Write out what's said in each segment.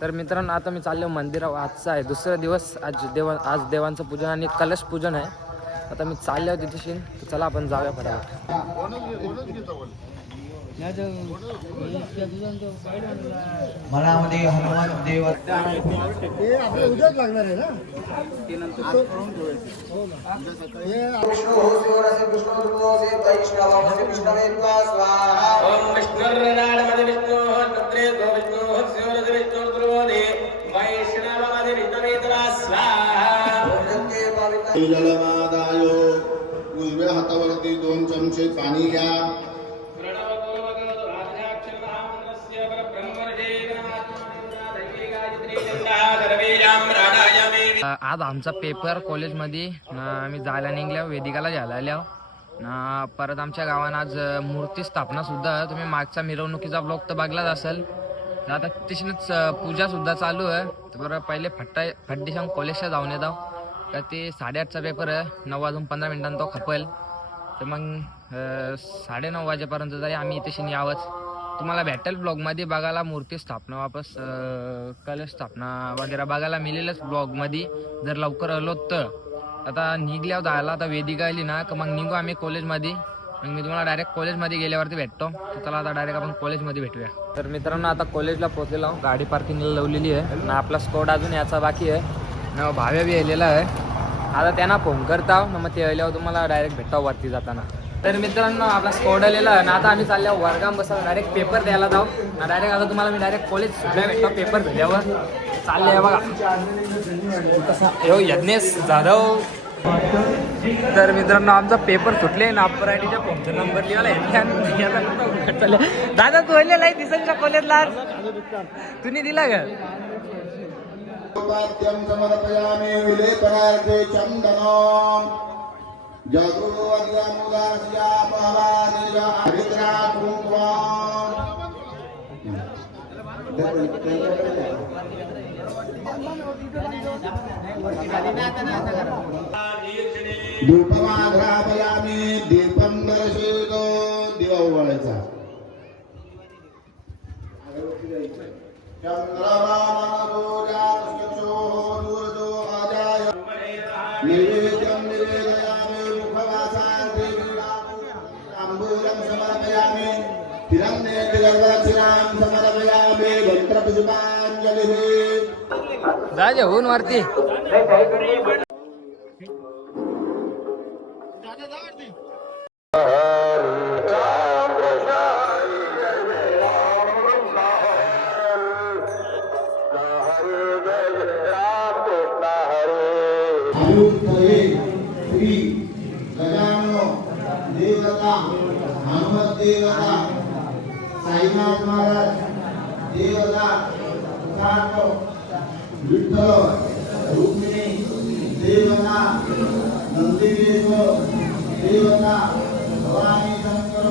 तर मित्रांनो आता मी चाललो मंदिरावर. आजचा आहे दुसरा दिवस. आज देवांचं पूजन आणि कलश पूजन आहे. आता मी चाललो तिथे. तर चला आपण जाऊया फटाफट. मनामध्ये हनुमान देव उद्याच लागणार आहे ना जलमादाय उजव्या हातावरती 2 चमचे पाणी घ्या. आज आमचा पेपर कॉलेजमध्ये आम्ही जायला निघल्या वेदिकाला घ्यायला आल्या ना. परत आमच्या गावात आज मूर्ती स्थापना सुद्धा. तुम्ही मागचा मिरवणुकीचा ब्लॉग तर बघलाच असेल. तर आता तिथूनच पूजा सुद्धा चालू आहे. तर बरं पहिले फड्डी सांग कॉलेजला जाऊन येतो का. ते 8:30चा पेपर आहे. 9 वाजून 15 मिनिटांनी तो खपेल. तर मग 9:30 वाजेपर्यंत तरी आम्ही इथे यावंच. तुम्हाला भेटेल ब्लॉगमध्ये बघायला मूर्ती स्थापना वापस कलश स्थापना वगैरे बघायला मिळेलच ब्लॉगमध्ये जर लवकर आलो तर. आता निघल्यावर जायला आता वेदिका आली ना का मग निघू आम्ही कॉलेजमध्ये. मग मी तुम्हाला डायरेक्ट कॉलेजमध्ये गेल्यावरती भेटतो. तर चला आता डायरेक्ट आपण कॉलेजमध्ये भेटूया. तर मित्रांनो आता कॉलेजला पोहोचलेलो आहोत. गाडी पार्किंगला लावलेली आहे ना. आपला स्कॉड अजून याचा बाकी आहे ना. भाव्या बी आलेला आहे. आता त्यांना फोन करता ना. मग ते आल्यावर तुम्हाला डायरेक्ट भेटावं वरती जाताना. तर मित्रांनो आपला स्कॉड आलेला आहे ना. आता आम्ही चालल्या वर्गाम बसा डायरेक्ट पेपर द्यायला जाऊ ना. डायरेक्ट आता तुम्हाला मी डायरेक्ट कॉलेज सुटल्या भेटतो. पेपर झाल्यावर चालले आहे बघा. हो यज्ञेश जाधव. तर मित्रांनो आमचा पेपर सुटले ना. अप्पर आयडीच्या फोनचा नंबर लिहायला दादा तू आलेला आहे दिसायच्या कॉलेजला. तुम्ही दिला का समर्पयामि विलेपनार्थे चंदनम जगुवर्यमुदास्या पवादिजा हरिद्रा कुंकुमम धूपमाघ्रापयामि दीपं दर्शयतो. दिवा उघडायचा. नैवेद्यं निवेदयामि मुखवासान्ते ताम्बूलं समर्पयामि तिरन्नेतिगर्वदक्षिणां समर्पयामि गन्त्रपुष्पाञ्जलिः. जा होऊन वरती. श्री गजानो देवता हनुमत देवता साईनाथ महाराज देवता सातो विठ्ठल रुक्मिणी देवता नंदीश्वर देवता भवानी शंकर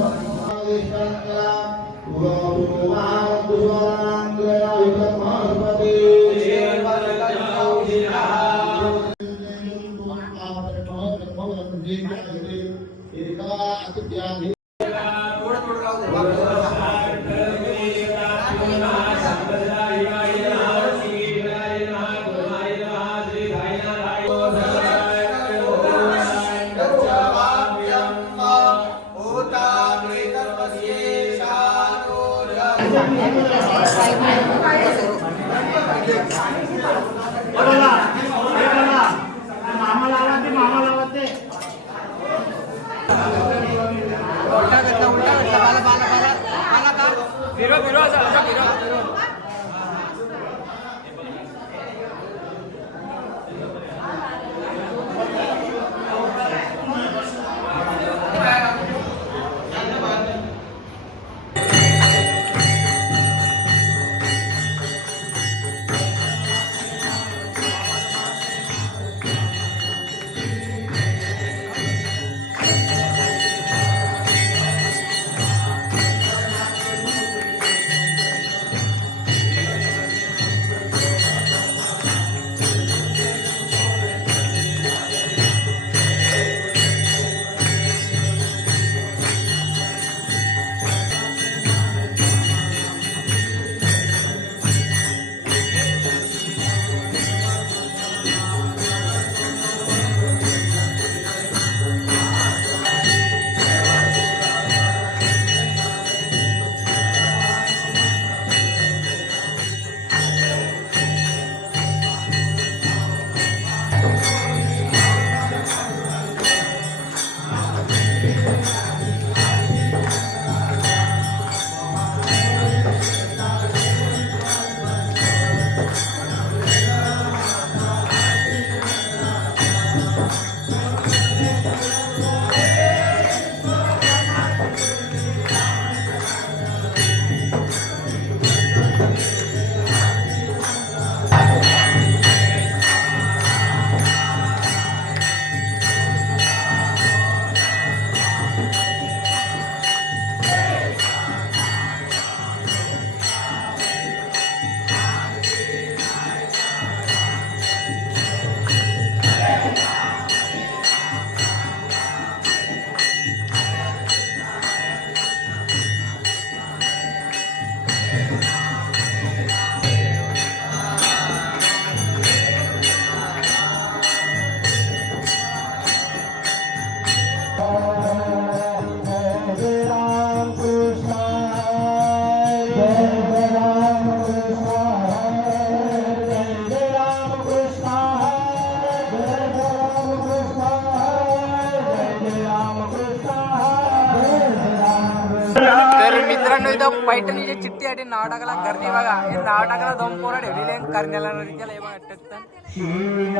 तर मित्रांनो इथं पैठणीच्या चिठ्ठीसाठी नाव टाकायला गर्दी बघा. हे नाव टाकायला 2 पोरं ठेवलेले आहेत करण्याला त्याला हे बघा टकटक.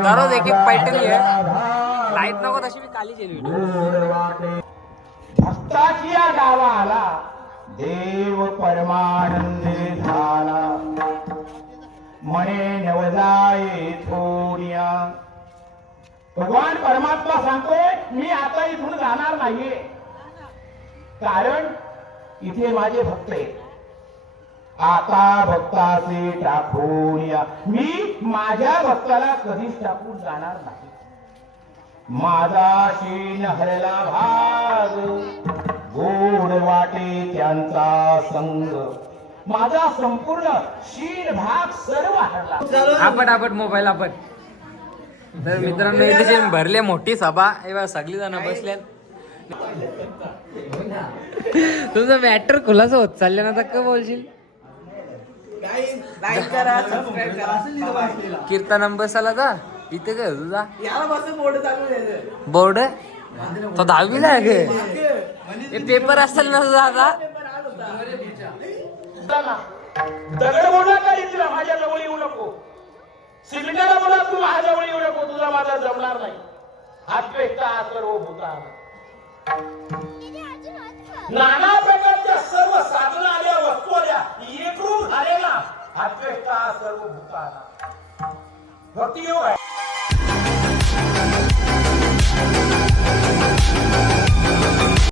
दररोज एक एक पैठणी आहे. लाईट नको तशी मी काली केली. भक्ताची या गावाला देव परमानंदी झाला म्हणे नवजाये थोडिया. भगवान परमात्मा सांगतोय मी आता इथून जाणार नाहीये, कारण इथे माझे भक्त आहेत. आता भक्ताचे टाकून या. मी माझ्या भक्ताला कधीच टाकून जाणार नाही. माझा शीन हरला भाग गोड वाटे त्यांचा संग. माझा संपूर्ण शीन भाग सर्व हरला. आपट मोबाईल आपट. तर मित्रांनो इथे भरले मोठी सभा. हे बघा सगळी जण बसल्यात. तुझं मॅटर खुलासा होत चालले ना, तर काय बोलशील? कीर्तन बसायला का इथे काय तुझा बोर्ड तो 10वीला आहे हे पेपर असेल ना तुझा आता. दगड बोला का इथला माझ्या जवळ येऊ नको. सिग्नेला बोला तू माझ्या जवळ येऊ नको, तुझा माझा जमणार नाही. हातवेता सर्व भूता. नाना प्रकारच्या सर्व साधना आल्या वस्तू आल्या एकरूप झालेला हातवेता सर्व भूताना. भक्तियोग आहे.